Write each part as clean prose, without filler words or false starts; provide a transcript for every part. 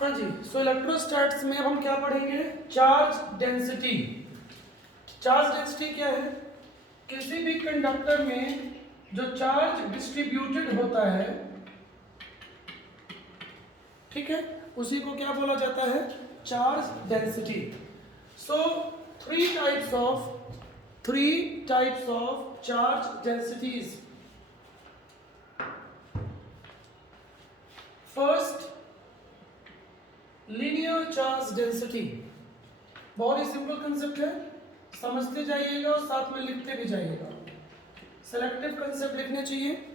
हाँ जी, सो इलेक्ट्रोस्टैट्स में अब हम क्या पढ़ेंगे? Charge density. चार्ज डेंसिटी क्या है? किसी भी कंडक्टर में जो चार्ज डिस्ट्रीब्यूटेड होता है, ठीक है, उसी को क्या बोला जाता है? Charge density. So three types of charge densities. First, linear charge density. बहुत ही सिंपल कंसेप्ट है, समझते जाइएगा और साथ में लिखते भी जाइएगा। सेलेक्टिव कंसेप्ट लिखने चाहिए।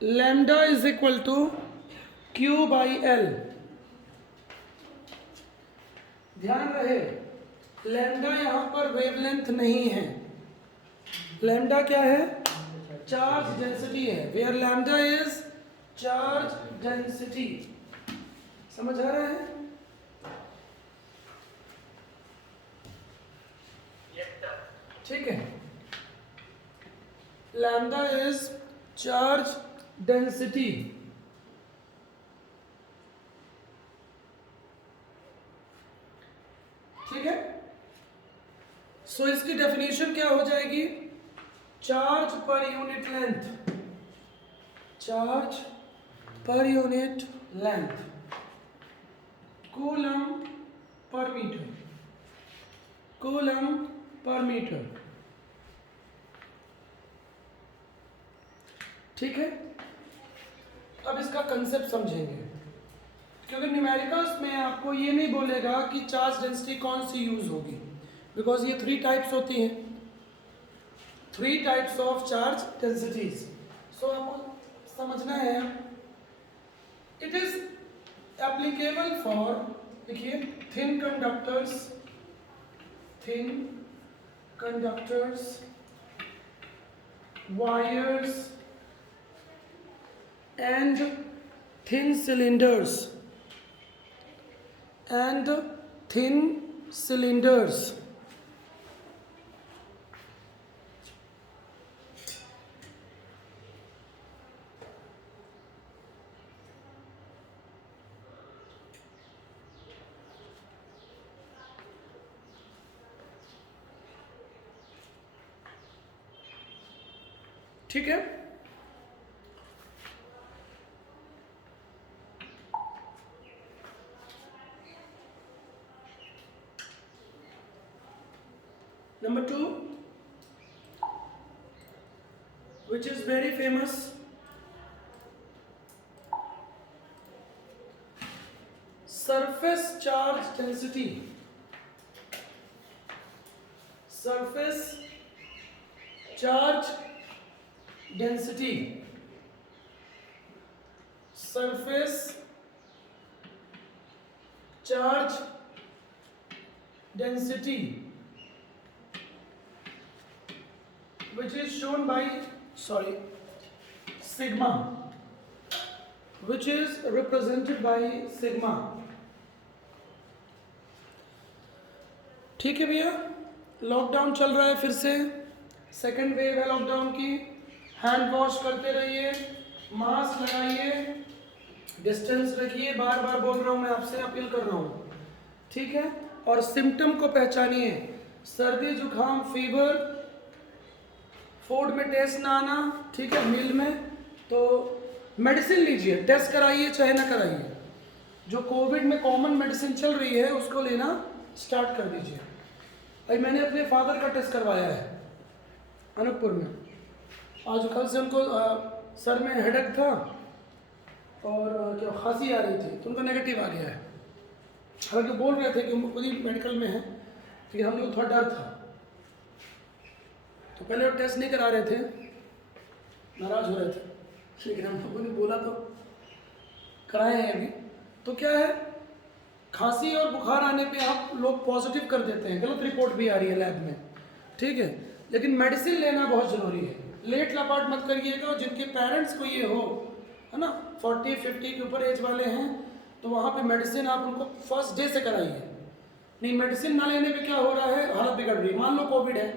Lambda is equal to Q by L. ध्यान रहे, लैम्डा यहां पर वेवलेंथ नहीं है। लैम्डा क्या है? चार्ज डेंसिटी है। Where lambda is charge density. समझ आ रहा है? ठीक है, लैम्डा इज चार्ज डेंसिटी। ठीक है, सो इसकी डेफिनेशन क्या हो जाएगी? Charge per unit length. Charge per unit length, coulomb per metre. Coulomb per metre. ठीक है, अब इसका कंसेप्ट समझेंगे, क्योंकि न्यूमेरिकल्स में आपको ये नहीं बोलेगा कि चार्ज डेंसिटी कौन सी यूज होगी, बिकॉज ये 3 टाइप्स होती हैं, 3 टाइप्स ऑफ चार्ज डेंसिटीज। सो आपको समझना है, इट इज एप्लीकेबल फॉर, देखिए, thin conductors, wires and thin cylinders ठीक है। Number 2, which is very famous, surface charge density. Surface charge density. Surface charge density, which is shown by, sigma, which is represented by sigma. ठीक है भैया, lockdown चल रहा है फिर से, सेकेंड वेव है लॉकडाउन की। हैंड वॉश करते रहिए, मास्क लगाइए, डिस्टेंस रखिए, बार बार बोल रहा हूँ मैं आपसे, अपील कर रहा हूँ, ठीक है। और सिम्टम को पहचानिए, सर्दी जुकाम फीवर, फूड में टेस्ट ना आना, ठीक है, मील में, तो मेडिसिन लीजिए, टेस्ट कराइए चाहे ना कराइए। जो कोविड में कॉमन मेडिसिन चल रही है उसको लेना स्टार्ट कर दीजिए। अभी मैंने अपने फादर का टेस्ट करवाया है अनूपपुर में, आज कल से उनको सर में हेडेक था और क्या खांसी आ रही थी, तो उनका नेगेटिव आ गया है। हालांकि बोल रहे थे कि उनको खुद ही मेडिकल में है, लेकिन हम लोग थोड़ा डर था, तो पहले वो टेस्ट नहीं करा रहे थे, नाराज हो रहे थे, लेकिन हम लोगों ने बोला तो कराए हैं अभी। तो क्या है, खांसी और बुखार आने पे आप लोग पॉजिटिव कर देते हैं, गलत रिपोर्ट भी आ रही है लैब में, ठीक है, लेकिन मेडिसिन लेना बहुत ज़रूरी है। लेट लपाट मत करिएगा, जिनके पेरेंट्स को ये हो, है ना, 40-50 के ऊपर एज वाले हैं, तो वहाँ पे मेडिसिन आप उनको फर्स्ट डे से कराइए। नहीं, मेडिसिन ना लेने पे क्या हो रहा है, हालत बिगड़ रही है। मान लो कोविड है,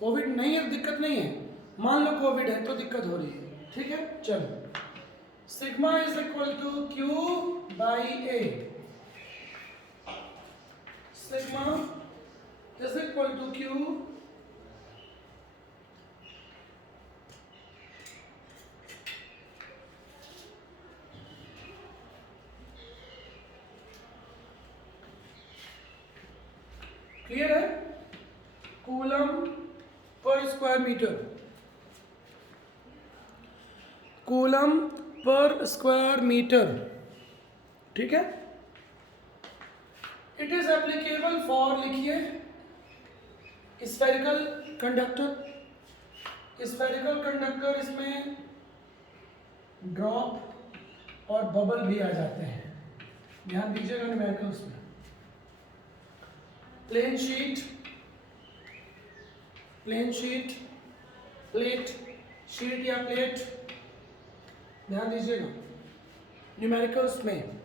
कोविड नहीं है दिक्कत नहीं है, मान लो कोविड है तो दिक्कत हो रही है, ठीक है, चलो sigma is equal to Q by a, sigma is equal to q clear है, coulomb per square metre, coulomb per square metre, ठीक है। इट इज एप्लीकेबल फॉर, लिखिए, स्फेरिकल कंडक्टर, स्फेरिकल कंडक्टर इसमें ड्रॉप और बबल भी आ जाते हैं, ध्यान दीजिएगा न्यूमेरिकल्स में। Plane sheet, plane sheet, plate, sheet या प्लेट, ध्यान दीजिएगा न्यूमेरिकल्स में,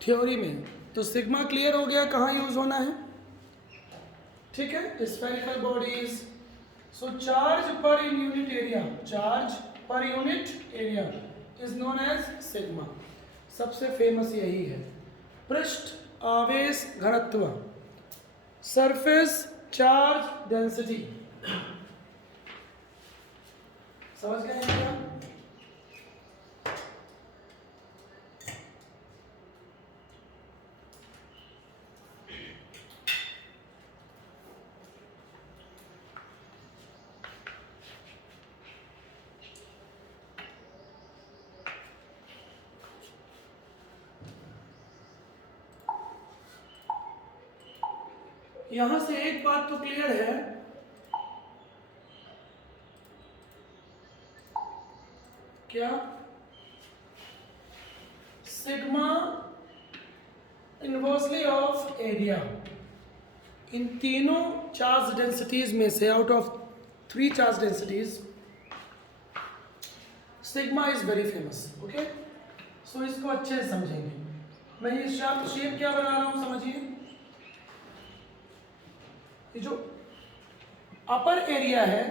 थ्योरी में। तो सिग्मा क्लियर हो गया कहाँ यूज होना है, ठीक है, spherical bodies. So charge per unit area, charge per unit area is known as sigma, सबसे फेमस यही है। पृष्ठ आवेश घनत्व, सरफेस चार्ज डेंसिटी, समझ गए हैं क्या? यहां से एक बात तो क्लियर है, क्या? सिग्मा इनवर्सली ऑफ एरिया, इन तीनों चार्ज डेंसिटीज में से, out of 3 charge densities, sigma is very famous, okay. So इसको अच्छे से समझेंगे। मैं ये शेप क्या बना रहा हूं, समझिए। ये जो अपर एरिया है,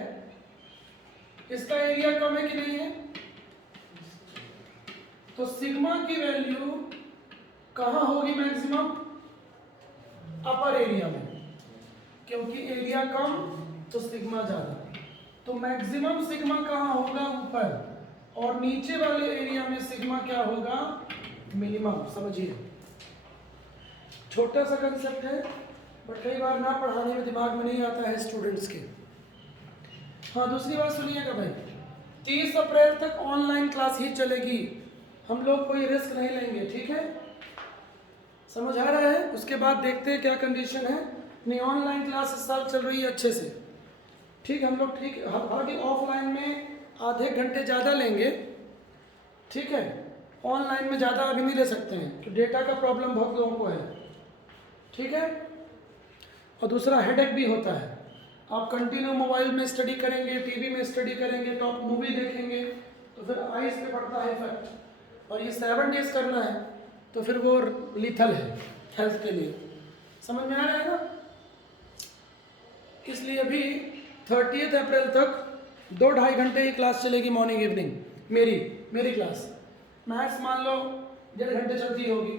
इसका एरिया कम है कि नहीं है? तो सिग्मा की वैल्यू कहां होगी मैक्सिमम? अपर एरिया में, क्योंकि एरिया कम तो सिग्मा ज्यादा। तो मैक्सिमम सिग्मा कहां होगा? ऊपर, और नीचे वाले एरिया में सिग्मा क्या होगा? मिनिमम। समझिए, छोटा सा कंसेप्ट है, बट कई बार ना पढ़ाने में दिमाग में नहीं आता है स्टूडेंट्स के। हाँ, दूसरी बात सुनिएगा भाई, 30 अप्रैल तक ऑनलाइन क्लास ही चलेगी, हम लोग कोई रिस्क नहीं लेंगे, ठीक है? समझ आ रहा है? उसके बाद देखते हैं क्या कंडीशन है। नहीं, ऑनलाइन क्लास इस साल चल रही है अच्छे से, ठीक है, हम लोग, ठीक, हालांकि ऑफलाइन में आधे घंटे ज़्यादा लेंगे, ठीक है, ऑनलाइन में ज़्यादा अभी नहीं ले सकते हैं, तो डेटा का प्रॉब्लम बहुत लोगों को है, ठीक है। और दूसरा हेडेक भी होता है, आप कंटिन्यू मोबाइल में स्टडी करेंगे, टीवी में स्टडी करेंगे, टॉप मूवी देखेंगे, तो फिर आइज पे पड़ता है इफेक्ट, और ये 7 डेज करना है, तो फिर वो लीथल है हेल्थ के लिए। समझ में आ रहा है ना? इसलिए अभी 30 अप्रैल तक 2-2.5 घंटे की क्लास चलेगी, मॉर्निंग इवनिंग, मेरी क्लास। मैथ्स मान लो 1.5 घंटे चलती होगी,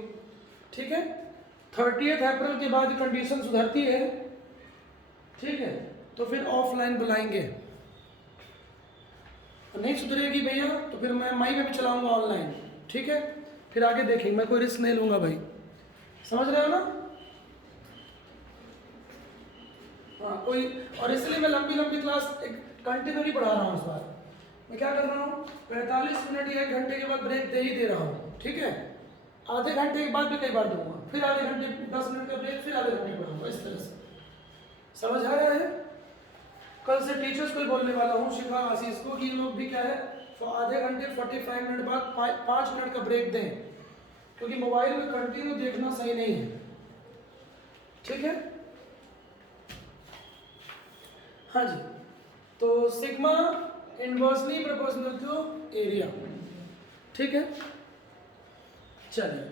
ठीक है। 30 अप्रैल के बाद कंडीशन सुधरती है, ठीक है, तो फिर ऑफलाइन बुलाएंगे। नहीं सुधरेगी भैया तो फिर मैं मई में भी चलाऊंगा ऑनलाइन, ठीक है। फिर आगे देखेंगे, मैं कोई रिस्क नहीं लूंगा भाई, समझ रहे हो ना? हाँ, कोई, और इसलिए मैं लंबी क्लास एक कंटिन्यू नहीं पढ़ा रहा हूँ इस बार। मैं क्या कर रहा हूँ, 45 मिनट या 1 घंटे के बाद ब्रेक दे ही दे रहा हूँ, ठीक है। आधे घंटे के बाद भी कई बार दूंगा, फिर आधे घंटे 10 मिनट का ब्रेक, फिर आधे घंटे पढ़ाऊंगा, इस तरह से। समझ आ रहा है? कल से टीचर्स को ही बोलने वाला हूँ, शिफा, आशीष को, कि लोग भी क्या है, तो आधे घंटे 45 मिनट बाद 5 मिनट का ब्रेक दें, क्योंकि मोबाइल में कंटिन्यू देखना सही नहीं है, ठीक है। हाँ जी, तो sigma inversely proportional to area, ठीक है। चलिए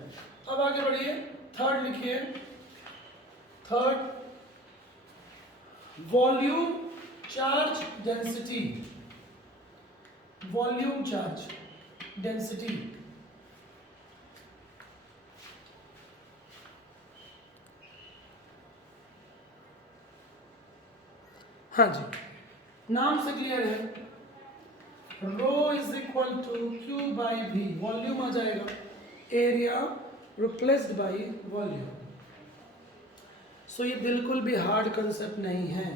अब आगे बढ़िए, थर्ड लिखिए, third, volume charge density. Volume charge, density. हाँ जी, नाम से क्लियर है, rho is equal to Q by v, volume आ जाएगा, area replaced by volume. So ये बिल्कुल भी हार्ड कंसेप्ट नहीं है,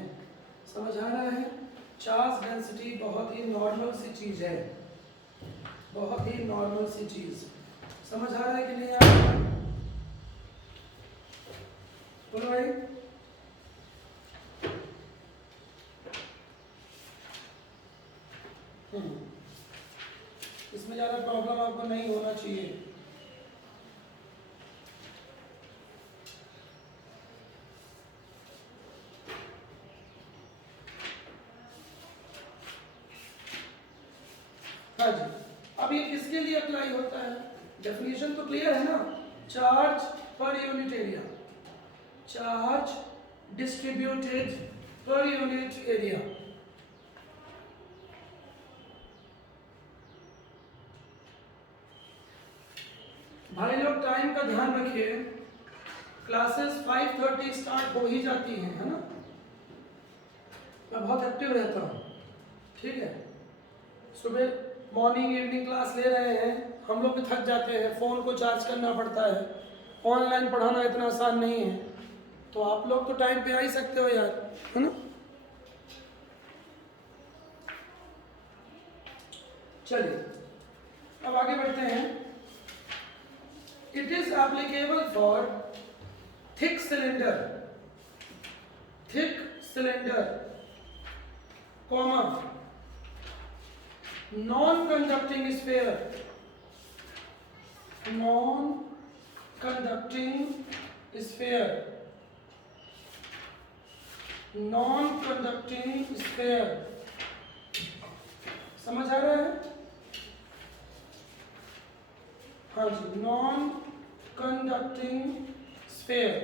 समझ आ रहा है। चार्ज डेंसिटी बहुत ही नॉर्मल सी चीज है, बहुत ही नॉर्मल सी चीज, समझ आ रहा है कि नहीं आ रहा है? बोलो भाई। इसमें ज़्यादा प्रॉब्लम आपको नहीं होना चाहिए। हाँ जी, अब ये किसके लिए अप्लाई होता है, डेफिनेशन तो क्लियर है ना, charge per unit area, charge distributed पर यूनिट एरिया। भाई लोग टाइम का ध्यान रखिए, क्लासेस 5:30 स्टार्ट हो ही जाती हैं, है ना। मैं बहुत एक्टिव रहता हूँ, ठीक है। सुबह मॉर्निंग इवनिंग क्लास ले रहे हैं, हम लोग भी थक जाते हैं, फ़ोन को चार्ज करना पड़ता है, ऑनलाइन पढ़ाना इतना आसान नहीं है, तो आप लोग तो टाइम पे आ ही सकते हो यार, है ना। चलिए अब आगे बढ़ते हैं। It is applicable for thick cylinder, comma non conducting sphere, समझ आ रहा है। हाँ जी, नॉन कंडक्टिंग स्फीयर,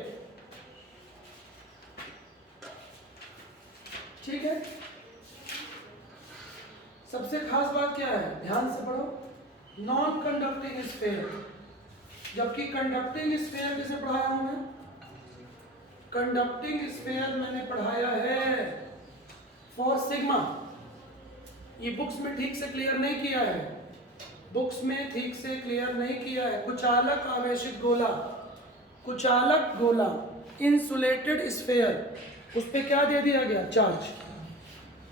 ठीक है। सबसे खास बात क्या है, ध्यान से पढ़ो, नॉन कंडक्टिंग स्फीयर, जबकि कंडक्टिंग स्फीयर किसे पढ़ाया हूं मैं, कंडक्टिंग स्फीयर मैंने पढ़ाया है फॉर सिग्मा। ये बुक्स में ठीक से क्लियर नहीं किया है, बुक्स में ठीक से क्लियर नहीं किया है। कुचालक आवेशित गोला, कुचालक गोला, इंसुलेटेड स्फीयर, उस पर क्या दे दिया गया, चार्ज।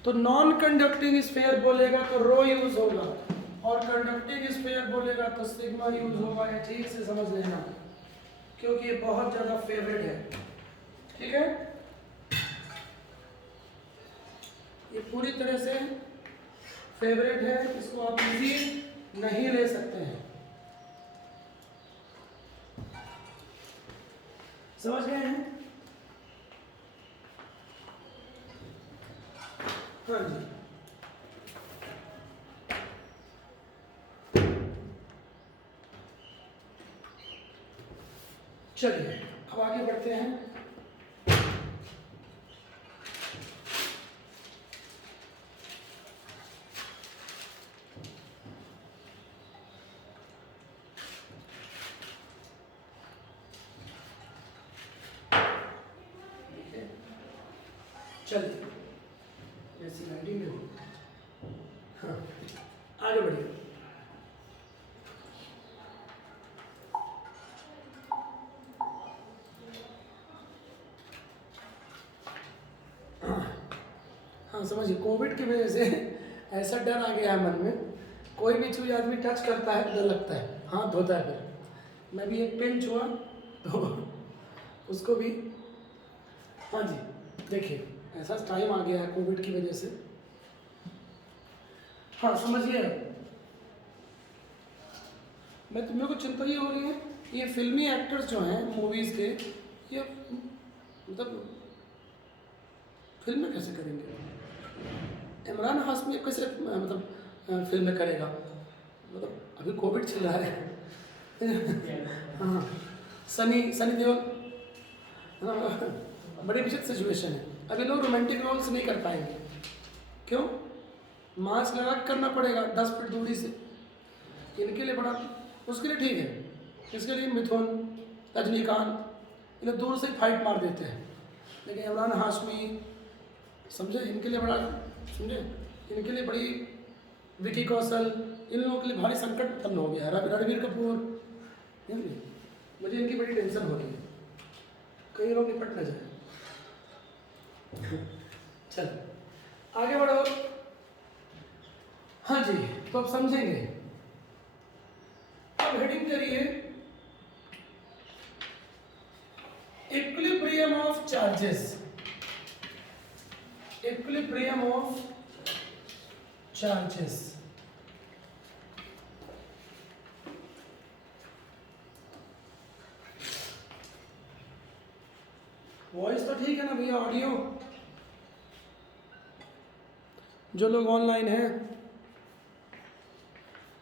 तो नॉन कंडक्टिंग स्फीयर बोलेगा तो रो यूज होगा, और कंडक्टिंग स्फीयर बोलेगा तो सिग्मा यूज होगा। ये ठीक से समझ लेना, क्योंकि ये बहुत ज़्यादा फेवरेट है, ठीक है। ये पूरी तरह से फेवरेट है, इसको आप इजी नहीं ले सकते हैं, समझ गए हैं। हाँ जी, चलिए अब आगे बढ़ते हैं। चलिए जैसी राइडिंग में हो, हाँ आगे बढ़िए। हाँ समझिए, कोविड की वजह से ऐसा डर आ गया है मन में, कोई भी चीज़ आदमी टच करता है डर लगता है, हाथ धोता है। फिर मैं भी एक पेन छुआ तो उसको भी, हाँ जी देखिए ऐसा टाइम आ गया है कोविड की वजह से। हाँ समझिए, मेरे को चिंता ये हो रही है, ये फिल्मी एक्टर्स जो हैं मूवीज़ के, ये मतलब फिल्में कैसे करेंगे, इमरान हाशमी कैसे मतलब फिल्में करेगा, मतलब अभी कोविड चल रहा है हाँ सनी देओल, बड़ी विचित्र सिचुएशन है, अभी लोग रोमांटिक रोल्स नहीं कर पाएंगे, क्यों, मास्क लगा के करना पड़ेगा 10 फीट दूरी से, इनके लिए बड़ा, उसके लिए ठीक है। इसके लिए मिथुन, रजनीकांत ये लोग दूर से फाइट मार देते हैं, लेकिन इमरान हाशमी, समझे, इनके लिए बड़ा, समझे, इनके लिए बड़ी, विकी कौशल, इन लोगों के लिए भारी संकट उत्पन्न हो गया है। रणबीर कपूर, मुझे इनकी बड़ी टेंशन हो रही है, कई लोग निपट न जाए। चलो आगे बढ़ो। हाँ जी, तो अब समझेंगे। अब हेडिंग करिए equilibrium of charges. Equilibrium of charges. Voice तो ठीक है ना भैया, ऑडियो? जो लोग ऑनलाइन हैं,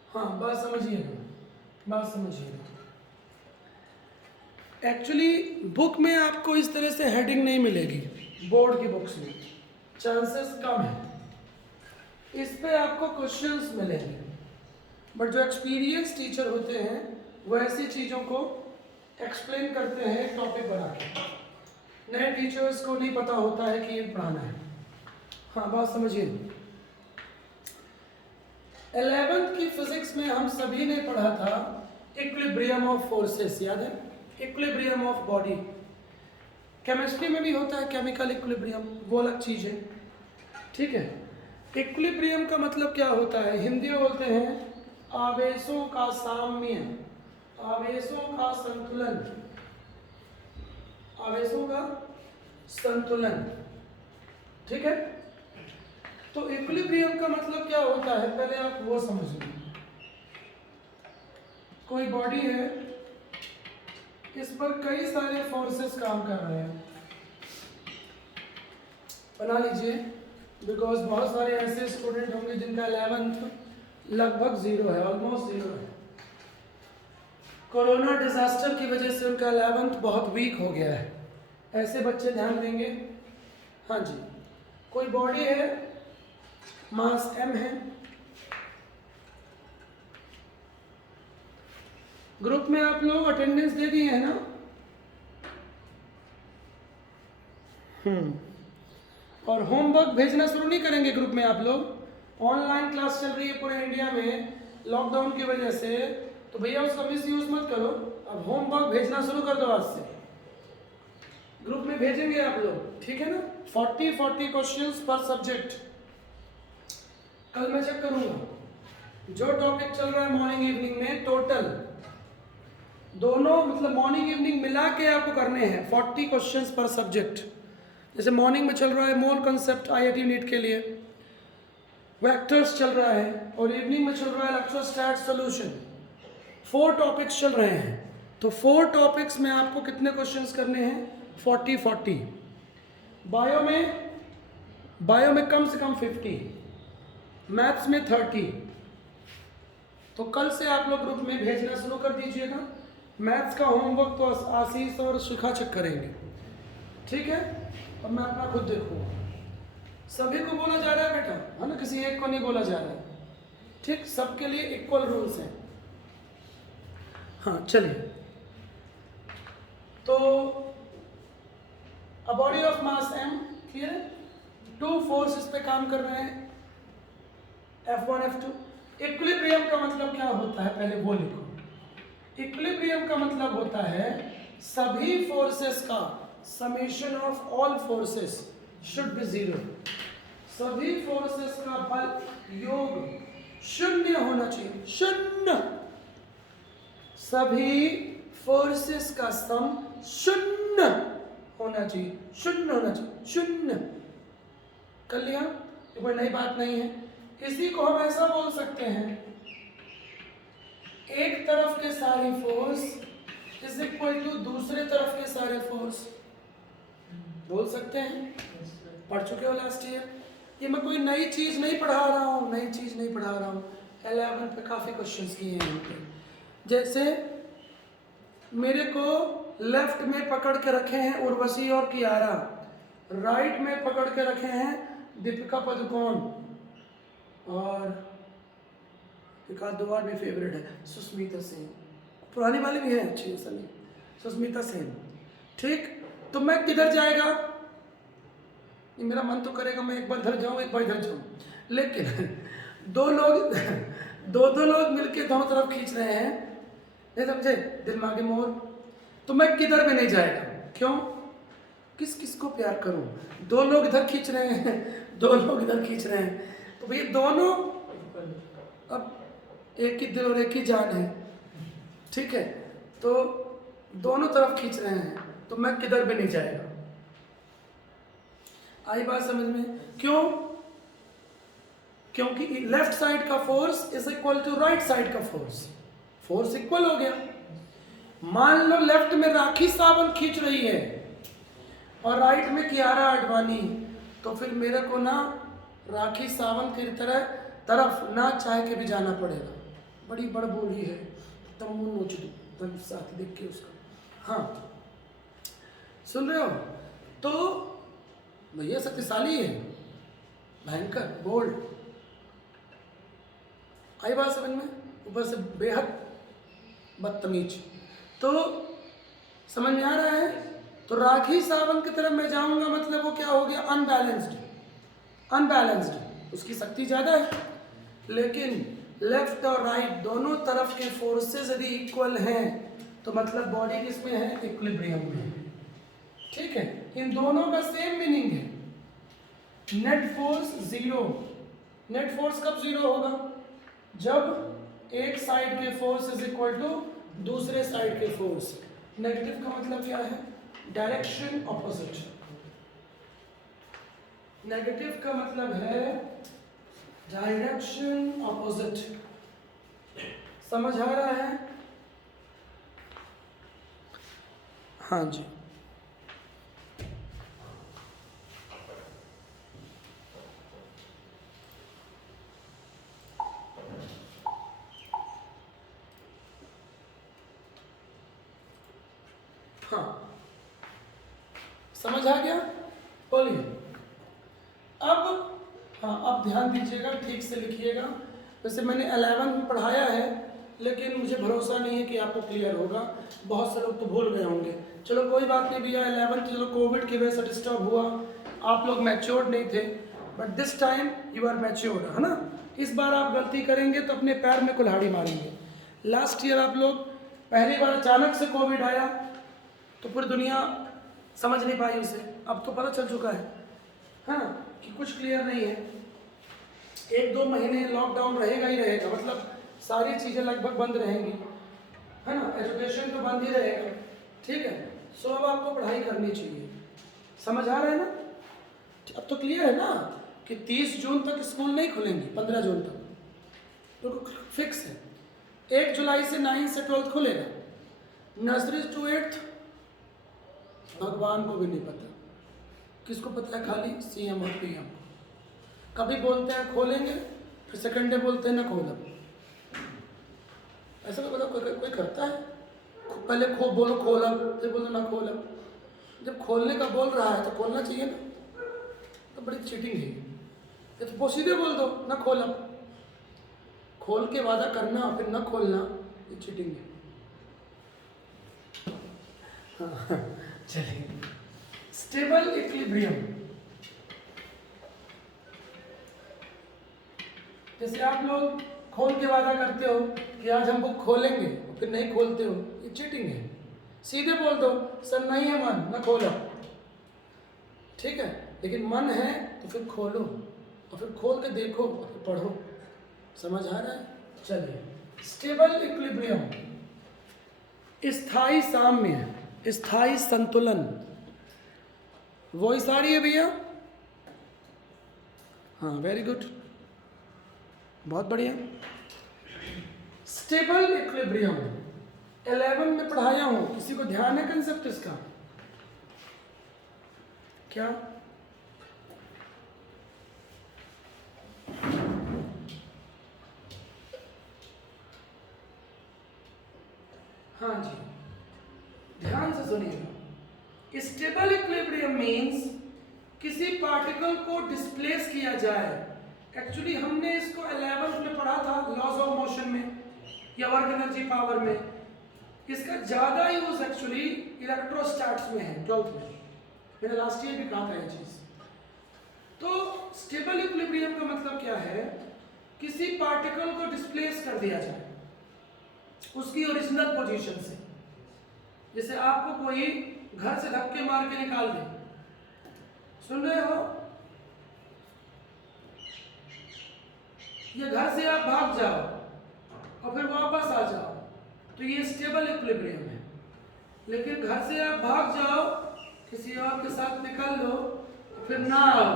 हाँ बात समझिएगा, बात समझिएगा। एक्चुअली बुक में आपको इस तरह से हेडिंग नहीं मिलेगी, बोर्ड की बुक्स में चांसेस कम है, इस पे आपको क्वेश्चंस मिलेंगे। बट जो एक्सपीरियंस टीचर होते हैं वो ऐसी चीज़ों को एक्सप्लेन करते हैं टॉपिक बना के, नए टीचर्स को नहीं पता होता है कि ये पढ़ाना है। हाँ बात समझिए। 11th की फिजिक्स में हम सभी ने पढ़ा था इक्विलिब्रियम ऑफ फोर्सेस, याद है? Equilibrium of body. केमिस्ट्री में भी होता है केमिकल इक्विलिब्रियम, वो अलग चीज़ है, ठीक है। इक्विलिब्रियम का मतलब क्या होता है? हिंदी में बोलते हैं आवेशों का साम्य, आवेशों का संतुलन, आवेशों का संतुलन, ठीक है। तो इक्विलिब्रियम का मतलब क्या होता है, पहले आप वो समझिए। कोई बॉडी है, इस पर कई सारे फोर्सेस काम कर रहे हैं, बना लीजिए, बिकॉज बहुत सारे ऐसे स्टूडेंट होंगे जिनका 11th लगभग 0 है, ऑलमोस्ट 0 है। कोरोना डिजास्टर की वजह से उनका 11th बहुत वीक हो गया है, ऐसे बच्चे ध्यान देंगे। हाँ जी, कोई बॉडी है, मास m है, ग्रुप में आप लोग अटेंडेंस दे दिए हैं ना? और होमवर्क भेजना शुरू नहीं करेंगे ग्रुप में आप लोग? ऑनलाइन क्लास चल रही है पूरे इंडिया में लॉकडाउन की वजह से, तो भैया उसका मिस यूज मत करो, अब होमवर्क भेजना शुरू कर दो आज से। ग्रुप में भेजेंगे आप लोग, ठीक है ना? 40 क्वेश्चंस पर सब्जेक्ट। कल मैं चेक करूंगा जो टॉपिक चल रहा है मॉर्निंग इवनिंग में, टोटल दोनों मतलब मॉर्निंग इवनिंग मिला के आपको करने हैं 40 क्वेश्चंस पर सब्जेक्ट। जैसे मॉर्निंग में चल रहा है मोल कंसेप्ट आईआईटी नीट के लिए, वेक्टर्स चल रहा है, और इवनिंग में चल रहा है इलेक्ट्रोस्टैट सॉल्यूशन। 4 टॉपिक्स चल रहे हैं, तो 4 टॉपिक्स में आपको कितने क्वेश्चंस करने हैं? 40। बायो में कम से कम 50, मैथ्स में 30। तो कल से आप लोग ग्रुप में भेजना शुरू कर दीजिएगा। मैथ्स का होमवर्क तो आशीष और शिखा चेक करेंगे, ठीक है? और मैं अपना खुद देखूंगा। सभी को बोला जा रहा है बेटा, है ना, किसी एक को नहीं बोला जा रहा है, ठीक? सबके लिए इक्वल रूल्स हैं। हाँ चलिए, तो a body of mass m, clear है? 2 फोर्स इस पे काम कर रहे हैं, F1 F2। इक्विलिब्रियम का मतलब क्या होता है, पहले वो लिखो। इक्विलिब्रियम का मतलब होता है सभी फोर्सेस का summation of all forces should be 0। सभी फोर्सेस का बल योग शून्य होना चाहिए, शून्य। सभी फोर्सेस का सम शून्य होना चाहिए, शून्य होना चाहिए, शून्य। कर लिया? ये कोई नई बात नहीं है। इसी को हम ऐसा बोल सकते हैं, एक तरफ के सारे फोर्स इज इक्वल टू दूसरे तरफ के सारे फोर्स, बोल सकते हैं। पढ़ चुके हो लास्ट ईयर। ये मैं कोई नई चीज नहीं पढ़ा रहा हूँ, नई चीज नहीं पढ़ा रहा हूँ। 11 पे काफी क्वेश्चंस किए हैं इनके। जैसे मेरे को लेफ्ट में पकड़ के रखे हैं उर्वशी और कियारा, राइट में पकड़ के रखे हैं दीपिका पादुकोण एक आध दो बार मेरी फेवरेट है, सुष्मिता सेन, पुरानी वाली भी है अच्छी, ऐसा नहीं, सुष्मिता सेन। ठीक, तो मैं किधर जाएगा, ये मेरा मन तो करेगा मैं एक बार इधर जाऊँ एक बार इधर जाऊँ, लेकिन दो लोग दो लोग मिलके दोनों तरफ खींच रहे हैं, नहीं समझे, दिमागी मोर, तो मैं किधर भी नहीं जाएगा। क्यों, किस किस को प्यार करूं, दो लोग इधर खींच रहे हैं दो लोग इधर खींच रहे हैं, तो भैया दोनों, अब एक ही दिल और एक ही जान है, ठीक है, तो दोनों तरफ खींच रहे हैं, तो मैं किधर भी नहीं जाएगा। आई बात समझ में, क्यों, क्योंकि लेफ्ट साइड का force is equal to right side का फोर्स, फोर्स इक्वल हो गया। मान लो लेफ्ट में राखी सावंत खींच रही है और राइट में कियारा आडवाणी, तो फिर मेरे को ना राखी सावंत की तरफ ना चाह के भी जाना पड़ेगा। बड़ी बड़बोली है, तम्मू नोच दो साथ देख के उसका। हाँ, सुन रहे हो, तो भैया शक्तिशाली है, भयंकर, बोल्ड, आई बात समझ में, ऊपर से बेहद बदतमीज, तो समझ में आ रहा है। तो राखी सावंत की तरफ मैं जाऊंगा मतलब वो क्या हो गया, अनबैलेंस्ड, अनबैलेंस्ड, उसकी शक्ति ज़्यादा है, लेकिन लेफ्ट और राइट दोनों तरफ के फोर्सेस यदि इक्वल हैं तो मतलब बॉडी किस में है, इक्विलिब्रियम में है, ठीक है। इन दोनों का सेम मीनिंग है, net force zero, net force कब जीरो होगा, जब एक साइड के फोर्स इज इक्वल टू दूसरे साइड के फोर्स। नेगेटिव का मतलब क्या है, डायरेक्शन ऑपोजिट, नेगेटिव का मतलब है डायरेक्शन ऑपोजिट, समझ आ रहा है। हाँ जी, हाँ समझ आ गया, बोलिए अब। हाँ, अब ध्यान दीजिएगा, ठीक से लिखिएगा। वैसे मैंने 11 पढ़ाया है, लेकिन मुझे भरोसा नहीं है कि आपको क्लियर होगा, बहुत से लोग तो भूल गए होंगे। चलो कोई बात नहीं भैया, 11 चलो कोविड की वजह से डिस्टर्ब हुआ, आप लोग मैच्योर्ड नहीं थे, but this time you are matured, है ना। इस बार आप गलती करेंगे तो अपने पैर में कुल्हाड़ी मारेंगे। लास्ट ईयर आप लोग पहली बार अचानक से कोविड आया तो पूरी दुनिया समझ नहीं पाई उसे, अब तो पता चल चुका है हाँ, कि कुछ क्लियर नहीं है। 1-2 महीने लॉकडाउन रहेगा ही रहेगा, मतलब सारी चीज़ें लगभग बंद रहेंगी, है ना, एजुकेशन तो बंद ही रहेगा, ठीक है। सो अब आपको पढ़ाई करनी चाहिए, समझ आ रहा है ना। अब तो क्लियर है ना कि 30 जून तक स्कूल नहीं खुलेंगे, 15 जून तक तो फिक्स है। 1 जुलाई से 9 से 12 खुलेगा, नर्सरी टू 8 भगवान को भी नहीं पता, किसको पता है, खाली सीएम और पीएम। कभी बोलते हैं खोलेंगे, फिर सेकंड डे बोलते हैं ना खोला। ऐसा कोई करता है, पहले बोलो खोला, फिर बोलो ना खोला। जब खोलने का बोल रहा है तो खोलना चाहिए ना, तो बड़ी चीटिंग है ये। तो सीधे बोल दो ना खोला, खोल के वादा करना फिर ना खोलना, ये चीटिंग है। हाँ, चलिए, स्टेबल इक्विलिब्रियम, जैसे आप लोग खोल के वादा करते हो कि आज हम बुक खोलेंगे और फिर नहीं खोलते हो, ये चीटिंग है। सीधे बोल दो सर नहीं है मन, ना खोलो, ठीक है। लेकिन मन है तो फिर खोलो और फिर खोल के देखो और फिर पढ़ो, समझ आ रहा है। चलिए, स्टेबल इक्विलिब्रियम, स्थायी साम्य, स्थायी संतुलन, वॉइस आ रही है भैया, हाँ वेरी गुड, बहुत बढ़िया। स्टेबल इक्विलिब्रियम 11 में पढ़ाया हूं, किसी को ध्यान है कंसेप्ट इसका क्या? हाँ जी, ध्यान से सुनिएगा। स्टेबल इक्विलिब्रियम मीन्स किसी पार्टिकल को डिस्प्लेस किया जाए एक्चुअली हमने इसको 11th में पढ़ा था, लॉज ऑफ मोशन में या वर्क एनर्जी पावर में। इसका ज़्यादा यूज एक्चुअली इलेक्ट्रोस्टैट्स में है, 12th में। मैंने लास्ट ईयर भी कहा था ये चीज़। तो स्टेबल इक्विलिब्रियम का मतलब क्या है? किसी पार्टिकल को डिस्प्लेस कर दिया जाए उसकी ओरिजिनल पोजीशन से। जैसे आपको कोई घर से धक्के मार के निकाल दे, सुन रहे हो, या घर से आप भाग जाओ और फिर वापस आ जाओ, तो ये स्टेबल इक्विलिब्रियम है। लेकिन घर से आप भाग जाओ, किसी और के साथ निकल लो, फिर ना आओ,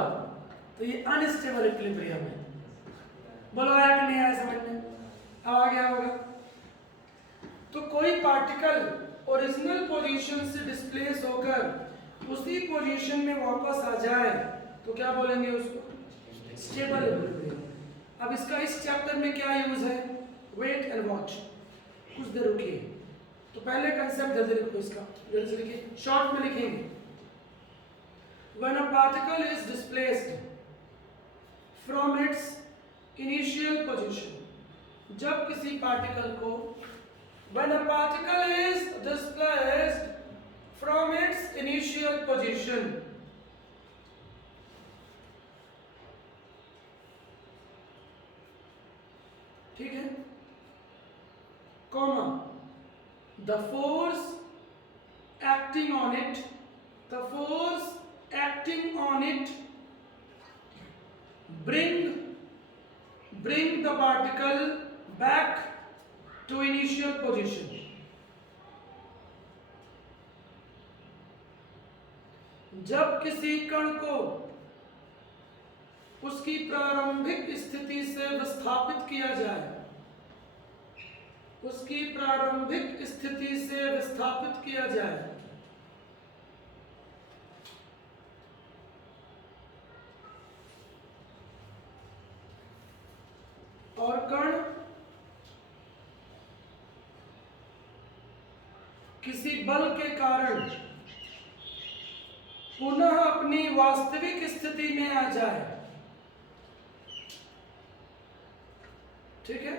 तो ये अनस्टेबल इक्विलिब्रियम है। बोलो आया कि नहीं आया समझ में? अब आ गया होगा। तो कोई पार्टिकल ओरिजिनल पोजीशन से डिस्प्लेस होकर उसी पोजीशन में वापस आ जाए तो क्या बोलेंगे उसको? Stable equilibrium. अब इसका इस चैप्टर में क्या यूज है? Wait and watch. कुछ देर रुकिए, तो पहले कंसेप्ट जल्दी लिखो, इसका जल्दी से लिखिए, शॉर्ट में लिखेंगे। When a particle is displaced from its initial position, जब किसी पार्टिकल को, when a particle is displaced from its initial position, ठीक है, comma, the force acting on it, the force acting on it bring the particle back to initial position. जब किसी कण को उसकी प्रारंभिक स्थिति से विस्थापित किया जाए, उसकी प्रारंभिक स्थिति से विस्थापित किया जाए, और कण किसी बल के कारण पुनः अपनी वास्तविक स्थिति में आ जाए, ठीक है,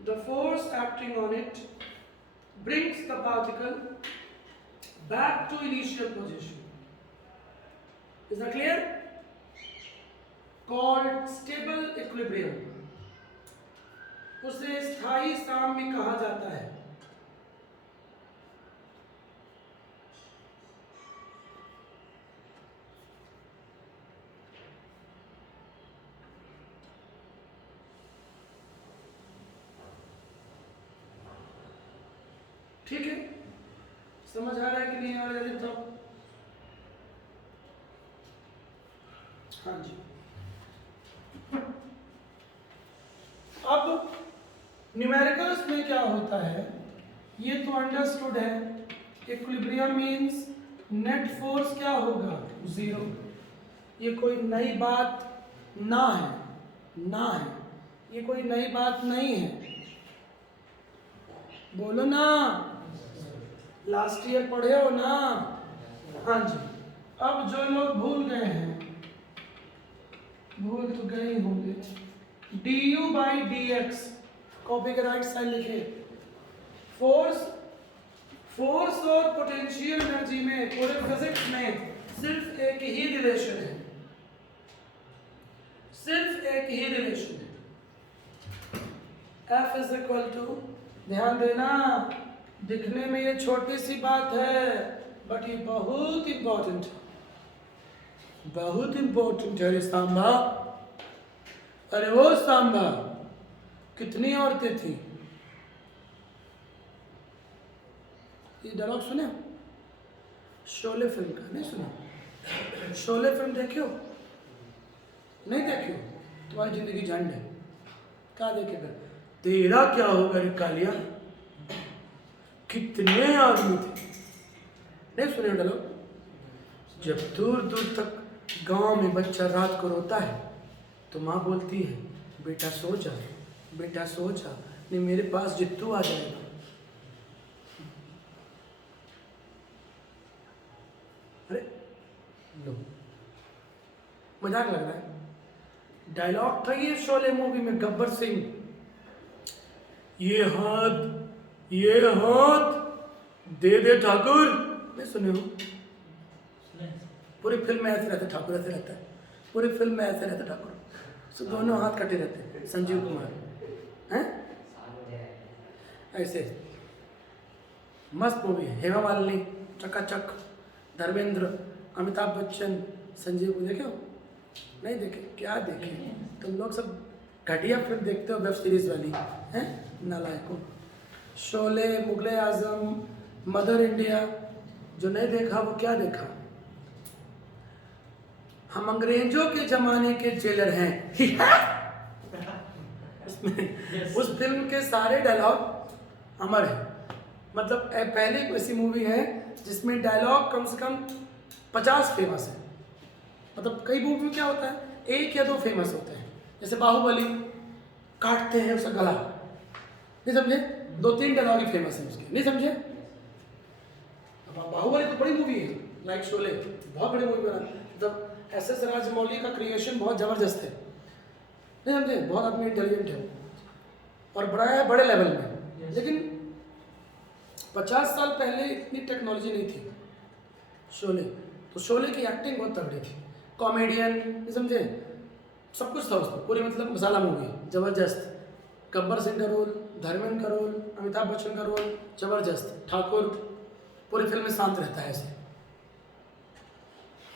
the force acting on it brings the particle back to initial position. Is that clear? Called stable equilibrium. उसे स्थायी साम्य कहा जाता है। ठीक है, समझ आ रहा है कि नहीं आ रहा है? बताओ। हाँ जी। अब न्यूमेरिकल्स में क्या होता है ये तो अंडरस्टूड है। इक्विलिब्रियम मींस नेट फोर्स क्या होगा? जीरो। ये कोई नई बात ना है, ये कोई नई बात नहीं है, बोलो ना, लास्ट ईयर पढ़े हो ना? हाँ जी। अब जो लोग भूल गए हैं, भूल तो गए ही होंगे, du बाई dx, कॉपी के राइट साइड लिखे, फोर्स और पोटेंशियल एनर्जी में पूरे फिजिक्स में सिर्फ एक ही रिलेशन है, सिर्फ एक ही रिलेशन है, F इज इक्वल टू, ध्यान देना, दिखने में ये छोटी सी बात है बट ये बहुत इंपॉर्टेंट है, बहुत इंपॉर्टेंट है रे सांबा। अरे वो सांबा, कितनी औरतें थी? ये डायलॉग सुने? शोले फिल्म का नहीं सुना? शोले फिल्म देखियो? नहीं देखियो? तुम्हारी जिंदगी झंड है। क्या देखेगा? तेरा क्या होगा रे कालिया? कितने आदमी थे? नहीं सुने डायलॉग? जब दूर दूर तक गांव में बच्चा रात को रोता है तो माँ बोलती है, बेटा सो जा, बेटा सो जा, नहीं मेरे पास जित्तू आ जाएगा। अरे लो, मजाक लग रहा है? डायलॉग था ये शोले मूवी में, गब्बर सिंह, ये हाथ दे दे ठाकुर, नहीं सुने हो? पूरी फिल्म में ऐसे रहता ठाकुर, ऐसे रहता है पूरी फिल्म में, ऐसे रहता ठाकुर, तो दोनों हाथ कटे रहते हैं। संजीव कुमार हैं ऐसे। मस्त मूवी है। हेमा मालिनी, चकाचक, धर्मेंद्र, अमिताभ बच्चन, संजीव को देखे हो? नहीं देखे? क्या देखे तुम लोग, सब घटिया फिल्म देखते हो, वेब सीरीज वाली हैं, नालायकों। शोले, मुगले आजम, मदर इंडिया, जो नहीं देखा वो क्या देखा? हम अंग्रेजों के जमाने के जेलर हैं। उसमें उस फिल्म के सारे डायलॉग अमर है। मतलब पहले ऐसी मूवी है जिसमें डायलॉग कम से कम 50 फेमस है। मतलब कई मूवी में क्या होता है, एक या दो फेमस होते हैं, जैसे बाहुबली, काटते हैं उसका गला, नहीं समझे? 2-3 डायलॉग ही फेमस है उसके, नहीं समझे? अब बाहुबली तो बड़ी मूवी है, लाइक शोले बहुत बड़ी मूवी बना, मतलब एस.एस. राजमौली का क्रिएशन बहुत ज़बरदस्त है, नहीं समझे? बहुत आदमी इंटेलिजेंट है और बड़ा है, बड़े लेवल में। लेकिन 50 साल पहले इतनी टेक्नोलॉजी नहीं थी शोले, तो शोले की एक्टिंग बहुत तगड़ी थी, कॉमेडियन, नहीं समझे? सब कुछ था उसमें, पूरी मतलब मसाला मूवी ज़बरदस्त। गब्बर सिंह का रोल, धर्मेंद्र का रोल, अमिताभ बच्चन का रोल ज़बरदस्त। ठाकुर पूरी फिल्म में शांत रहता है, ऐसे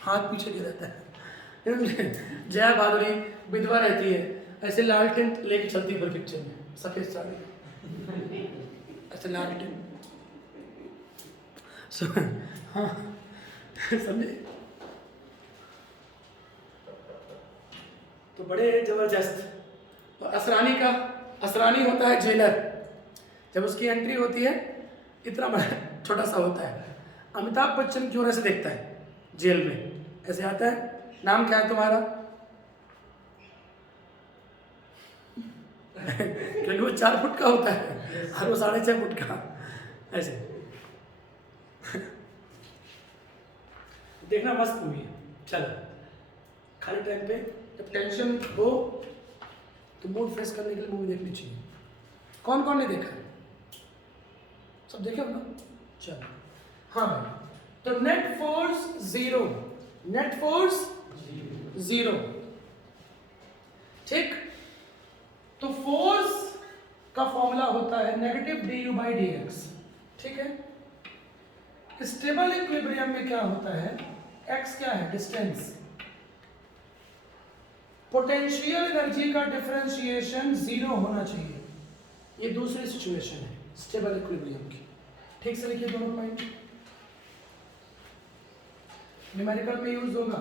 हाथ पीछे नहीं रहता है। जया भादुरी विधवा रहती है, ऐसे लालटेन लेके चलती है पिक्चर में, सफेद साड़ी, ऐसे लालटेन। हाँ समझे? तो बड़े जबरदस्त। और असरानी होता है जेलर, जब उसकी एंट्री होती है इतना बड़ा छोटा सा होता है, अमिताभ बच्चन की ओर ऐसे देखता है जेल में, ऐसे आता है, नाम क्या है तुम्हारा? क्योंकि वो 4 फुट का होता है और वो 6.5 फुट का, ऐसे। देखना मस्त मूवी है। चलो, खाली टाइम पे जब टेंशन हो तो मूड फ्रेश करने के लिए मूवी देखनी चाहिए। कौन कौन ने देखा है? सब देखे हो ना? चलो, हाँ भाई, तो नेट फोर्स जीरो, ठीक? तो फोर्स का फॉर्मूला होता है नेगेटिव du/dx, ठीक है? स्टेबल इक्विलिब्रियम में क्या होता है, x क्या है, डिस्टेंस, पोटेंशियल एनर्जी का डिफरेंशिएशन 0 होना चाहिए, ये दूसरी सिचुएशन है स्टेबल इक्विलिब्रियम की। ठीक से लिखिए दोनों पॉइंट, न्यूमेरिकल में यूज होगा।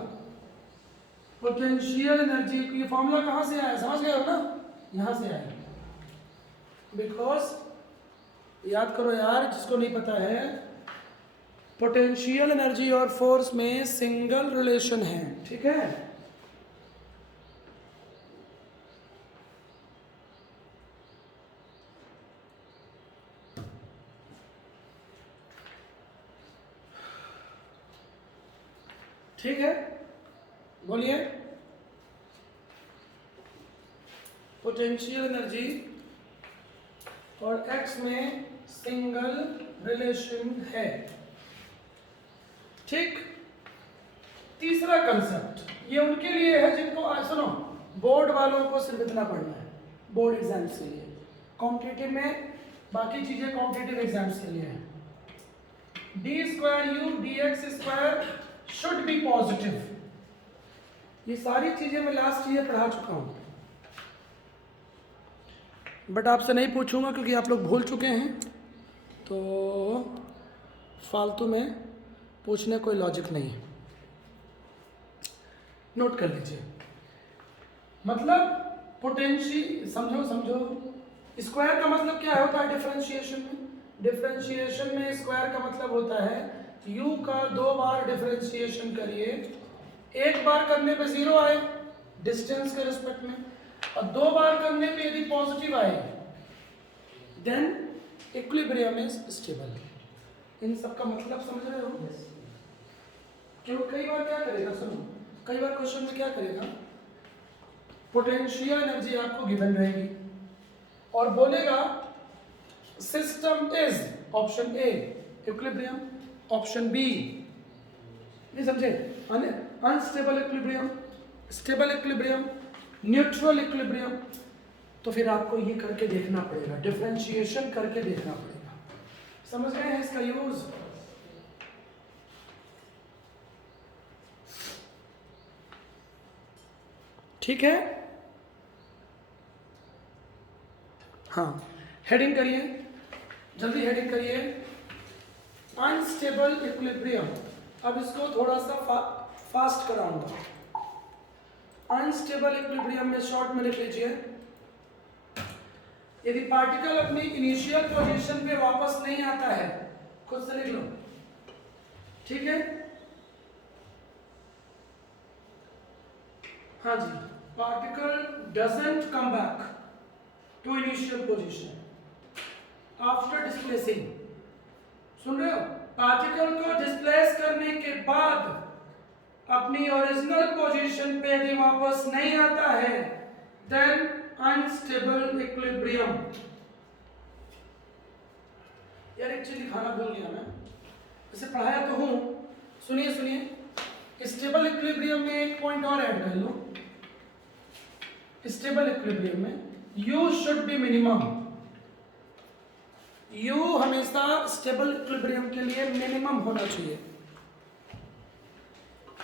पोटेंशियल एनर्जी, ये फॉर्मूला कहाँ से आया, समझ गए हो ना? यहाँ से आया, बिकॉज याद करो यार, जिसको नहीं पता है, पोटेंशियल एनर्जी और फोर्स में सिंगल रिलेशन है, ठीक है? ठीक है, बोलिए। पोटेंशियल एनर्जी और x में सिंगल रिलेशन है, ठीक? तीसरा कंसेप्ट, ये उनके लिए है जिनको, सुनो, बोर्ड वालों को सिर्फ इतना पढ़ना है, बोर्ड एग्जाम्स के लिए। कॉम्पिटिटिव में बाकी चीजें कॉम्पिटिटिव एग्जाम्स के लिए है। d² dx² should be positive, ये सारी चीजें मैं लास्ट ईयर पढ़ा चुका हूं, बट आपसे नहीं पूछूंगा क्योंकि आप लोग भूल चुके हैं, तो फालतू में पूछने कोई लॉजिक नहीं है। नोट कर लीजिए, मतलब पोटेंशियल, समझो, स्क्वायर का मतलब क्या होता है डिफरेंशिएशन में? डिफरेंशिएशन में स्क्वायर का मतलब होता है u का 2 बार डिफरेंशिएशन करिए, एक बार करने पे 0 आए डिस्टेंस के रिस्पेक्ट में, और 2 बार करने पे यदि पॉजिटिव आए देन इक्विलिब्रियम इज स्टेबल। इन सब का मतलब समझ रहे हो? क्यों कई बार क्या करेगा, सुनो, कई बार क्वेश्चन में क्या करेगा, पोटेंशियल एनर्जी आपको गिवन रहेगी और बोलेगा system is option A equilibrium, option B नहीं समझे unstable equilibrium, stable equilibrium, neutral equilibrium. तो फिर आपको ये करके देखना पड़ेगा, डिफरेंशिएशन करके देखना पड़ेगा। समझ गए हैं इसका यूज? ठीक है, हाँ हेडिंग करिए, जल्दी हेडिंग करिए, अनस्टेबल इक्विलिब्रियम। अब इसको थोड़ा सा फास्ट कराऊंगा। अनस्टेबल इक्विलिब्रियम में शॉर्ट में लिख लीजिए, यदि पार्टिकल अपनी इनिशियल पोजीशन पे वापस नहीं आता है, खुद से लिख लो, ठीक है? हाँ जी, particle doesn't come back to initial position after displacing. सुन रहे हो? पार्टिकल को डिस्प्लेस करने के बाद अपनी ओरिजिनल पोजीशन पे यदि वापस नहीं आता है, देन अनस्टेबल इक्विलिब्रियम। यार एक चीज दिखाना भूल गया मैं, इसे पढ़ाया तो हूं, सुनिए सुनिए, स्टेबल इक्विलिब्रियम में एक पॉइंट और ऐड कर लो। स्टेबल इक्विलिब्रियम में U should be minimum. U हमेशा स्टेबल इक्विलिब्रियम के लिए मिनिमम होना चाहिए,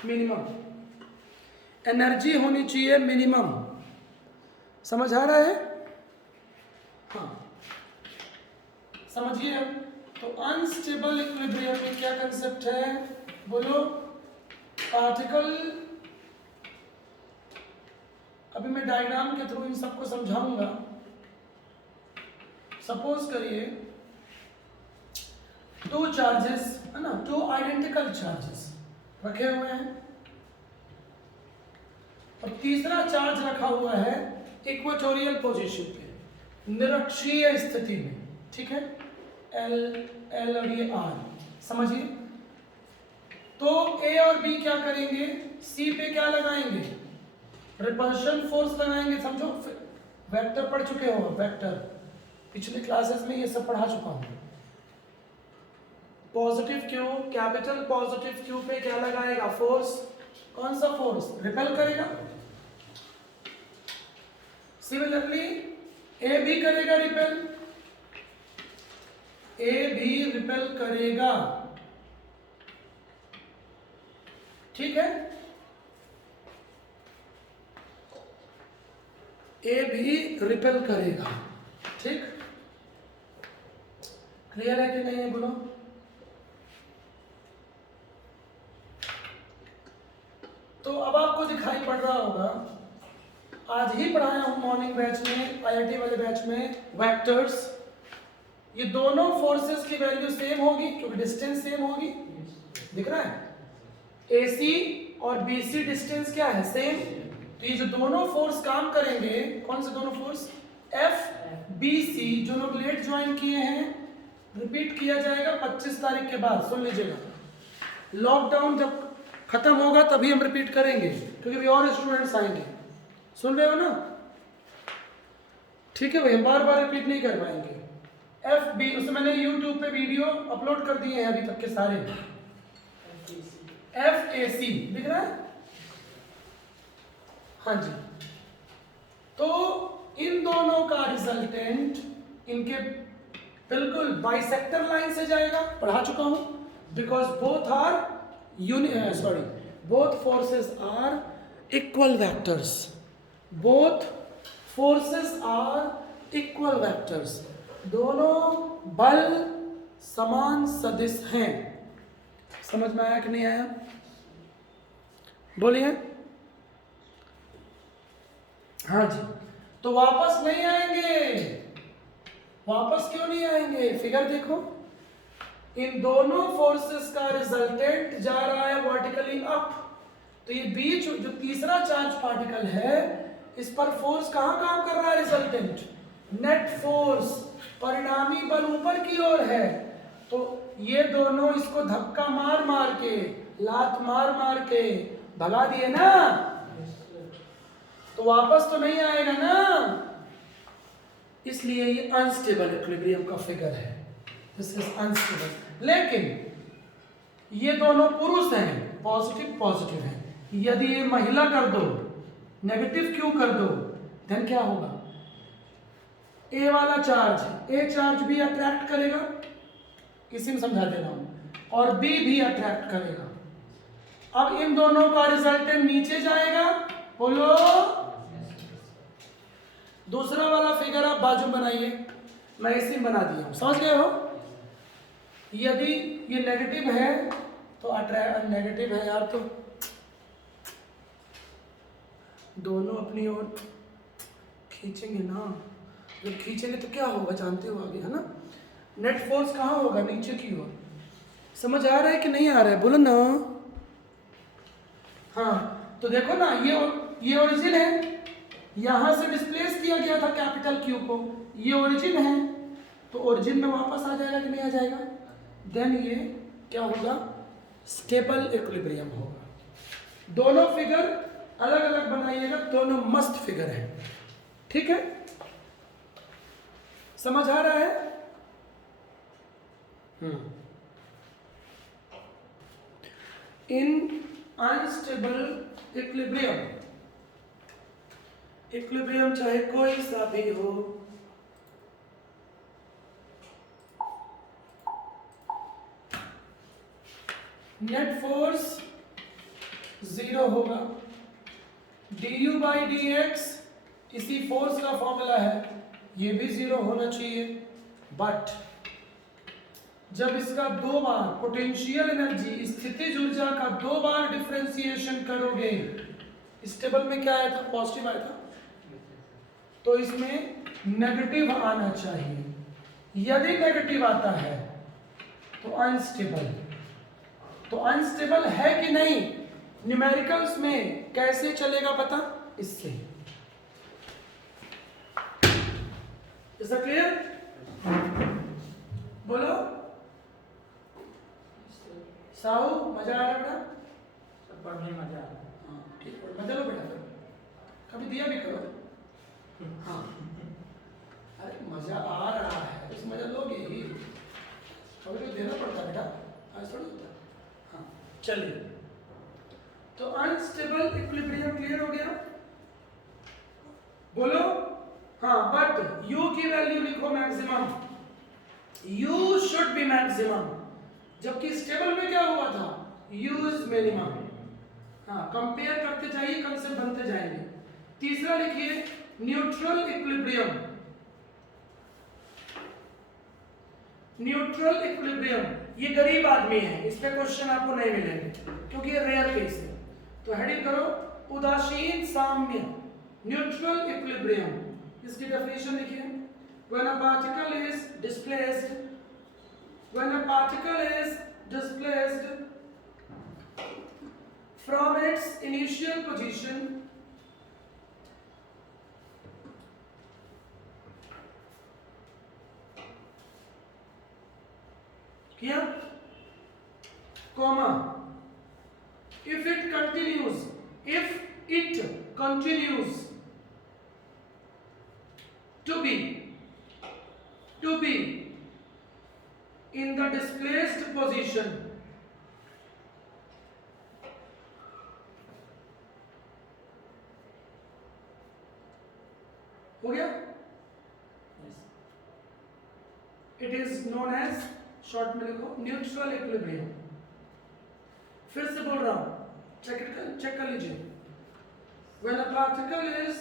मिनिमम एनर्जी होनी चाहिए मिनिमम। समझ आ रहा है? हाँ समझिए। अब तो अनस्टेबल इक्विलिब्रियम में क्या कंसेप्ट है बोलो? पार्टिकल, अभी मैं डायग्राम के थ्रू इन सबको समझाऊंगा। सपोज करिए दो चार्जेस है ना, दो आइडेंटिकल चार्जेस रखे हुए हैं और तीसरा चार्ज रखा हुआ है इक्वेटोरियल पोजीशन पे, निरक्षीय स्थिति में, ठीक है? L और ये R, समझिए। तो A और B क्या करेंगे? C पे क्या लगाएंगे? रिपल्शन फोर्स लगाएंगे। समझो, वेक्टर पढ़ चुके हो, वेक्टर पिछले क्लासेस में ये सब पढ़ा चुका हूं। Positive Q, capital positive Q पे क्या लगाएगा? फोर्स। कौन सा फोर्स? रिपेल करेगा। सिमिलरली ए भी करेगा रिपेल, ए भी रिपेल करेगा, ठीक है? ए भी रिपेल करेगा, ठीक? क्लियर है कि नहीं है बोलो? तो अब आपको दिखाई पड़ रहा होगा, आज ही पढ़ाया हूं मॉर्निंग बैच में, आईआईटी वाले बैच में, वेक्टर्स। ये दोनों फोर्सेस की वैल्यू सेम होगी क्योंकि डिस्टेंस सेम होगी, दिख रहा है? AC और BC डिस्टेंस क्या है? सेम। तो ये जो दोनों फोर्स काम करेंगे, कौन से दोनों फोर्स? FBC, जो लोग लेट ज्वाइन किए हैं, रिपीट किया जाएगा 25 तारीख के बाद, सुन लीजिएगा। लॉकडाउन जब खत्म होगा तभी हम रिपीट करेंगे क्योंकि अभी और स्टूडेंट्स आएंगे, सुन रहे हो ना? ठीक है भाई, हम बार बार रिपीट नहीं कर पाएंगे। FB, उसमें मैंने YouTube पे वीडियो अपलोड कर दिए हैं अभी तक के सारे। FAC दिख रहा है? हाँ जी। तो इन दोनों का रिजल्टेंट इनके बिल्कुल बाइसेक्टर लाइन से जाएगा, पढ़ा चुका हूं। Because both are both forces are equal vectors, both forces are equal vectors, दोनों बल समान सदिश हैं। समझ में आया कि नहीं आया? बोलिए। हाँ जी। तो वापस नहीं आएंगे। वापस क्यों नहीं आएंगे? फिगर देखो, इन दोनों फोर्सेस का रिजल्टेंट जा रहा है वर्टिकली अप। तो ये बीच जो तीसरा चार्ज पार्टिकल है, इस पर फोर्स कहां काम कर रहा है? रिजल्टेंट नेट फोर्स, परिणामी बल ऊपर की ओर है। तो ये दोनों इसको धक्का मार मार के, लात मार मार के भगा दिए ना। तो तो वापस तो नहीं आएगा ना, इसलिए ये अनस्टेबल इक्विलिब्रियम का फिगर है, दिस इज अनस्टेबल। लेकिन ये दोनों पुरुष हैं, पॉजिटिव पॉजिटिव हैं, यदि ये महिला कर दो, नेगेटिव क्यू कर दो, देन क्या होगा? ए वाला चार्ज, ए चार्ज भी अट्रैक्ट करेगा, इसी में समझा दे रहा हूं, और बी भी अट्रैक्ट करेगा। अब इन दोनों का रिजल्टेंट नीचे जाएगा, बोलो। दूसरा वाला फिगर आप बाजू बनाइए, मैं इसी में बना दिया हूं, समझ गए हो? यदि ये नेगेटिव है तो अट्रैक्ट, नेगेटिव है यार तो दोनों अपनी ओर खींचेंगे ना, जब खींचेंगे तो क्या होगा जानते हो आगे, है ना? नेट फोर्स कहाँ होगा? नीचे की ओर। समझ आ रहा है कि नहीं आ रहा है? बोलो ना। हाँ, तो देखो ना, ये ओरिजिन है, यहां से डिस्प्लेस किया गया था कैपिटल क्यू को, ये ओरिजिन है, तो ओरिजिन में वापस आ जाएगा कि नहीं आ जाएगा? देन ये क्या होगा? स्टेबल इक्विलिब्रियम होगा। दोनों फिगर अलग अलग बनाइएगा, दोनों मस्त फिगर है, ठीक है? समझ आ रहा है? इन अनस्टेबल इक्विलिब्रियम चाहे कोई सा भी हो, नेट फोर्स 0 होगा, du बाई डी एक्स इसी फोर्स का फॉर्मूला है, ये भी 0 होना चाहिए। बट जब इसका 2 बार पोटेंशियल एनर्जी, स्थितिज ऊर्जा का 2 बार डिफरेंशिएशन करोगे, स्टेबल में क्या आया था? पॉजिटिव आया था, तो इसमें नेगेटिव आना चाहिए। यदि नेगेटिव आता है तो अनस्टेबल। तो अनस्टेबल है कि नहीं, न्यूमेरिकल्स में कैसे चलेगा पता? इससे। Is that clear? बोलो साहू, मजा आ रहा है बेटा? सब पढ़ने में मजा आ रहा है। हाँ ठीक है, मजा लो बेटा, फिर कभी दिया भी करो। हाँ, अरे मजा आ रहा है तो मजा लोगे ही, कभी तो देना पड़ता है बेटा, आज थोड़ी होता है। हाँ चलिए, तो अनस्टेबल इक्विलिब्रियम क्लियर हो गया? बोलो हाँ। बट u की वैल्यू लिखो maximum, u should be maximum, जबकि स्टेबल में क्या हुआ था? u is minimum. हाँ, कंपेयर करते जाइए, कंसेप्ट बनते जाएंगे। तीसरा लिखिए न्यूट्रल इक्विलिब्रियम। न्यूट्रल इक्विलिब्रियम, ये गरीब आदमी है, इस पे क्वेश्चन आपको नहीं मिलेंगे क्योंकि ये रेयर केस है। तो हेडिंग करो उदासीन साम्य, न्यूट्रल इक्विलिब्रियम। इसकी डेफिनेशन लिखिए, when a particle is displaced, when a particle is displaced from its initial position किया, comma, if it continues to be in the displaced position, हो गया? It is known as, short में लिखो neutral equilibrium. फिर से बोल रहा हूं, चेक कर लीजिए। When a particle is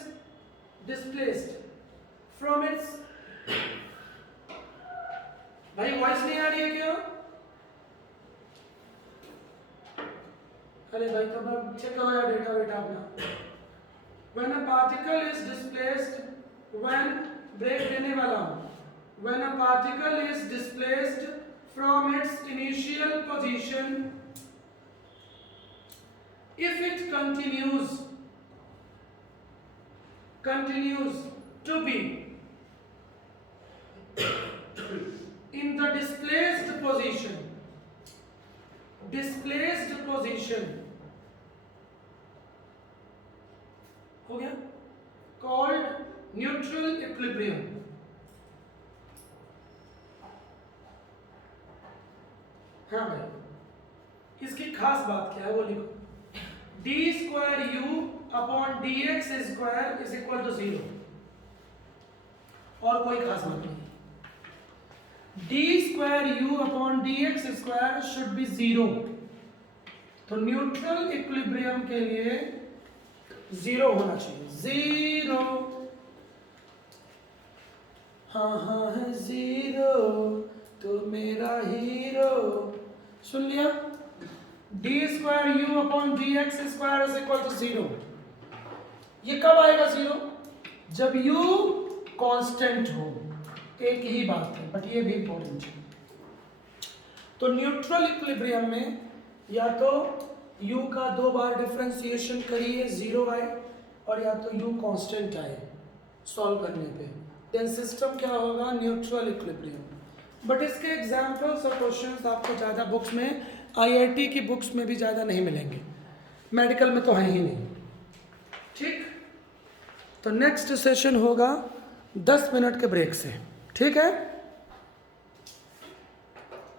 displaced from its, भाई वॉइस नहीं आ रही है क्या? अरे भाई तो चेक करो यार डेटा वेटा अपना। When a particle is displaced, when break देने वाला हूं, when a particle is displaced from its initial position, if it continues to be in the displaced position, हो गया? Neutral equilibrium. हाँ भाई, इसकी खास बात क्या है वो लिखो। D square U upon D X square is equal to 0, और कोई खास बात नहीं। D square U upon D X square should be 0। तो न्यूट्रल इक्विलिब्रियम के लिए 0 होना चाहिए। 0, हाँ है 0 तो मेरा हीरो। सुन लिया? D square U upon D X square is equal to 0। ये कब आएगा 0? जब u कांस्टेंट हो। एक ही बात है, बट ये भी इंपॉर्टेंट है। तो न्यूट्रल इक्विलिब्रियम में या तो u का 2 बार डिफरेंशिएशन करिए 0 आए, और या तो u कांस्टेंट आए सॉल्व करने पे, देन सिस्टम क्या होगा? Neutral equilibrium. बट इसके एग्जाम्पल्स और क्वेश्चंस आपको ज़्यादा बुक्स में, आईआईटी की बुक्स में भी ज़्यादा नहीं मिलेंगे, मेडिकल में तो है ही नहीं। ठीक, तो नेक्स्ट सेशन होगा 10 मिनट के ब्रेक से, ठीक है?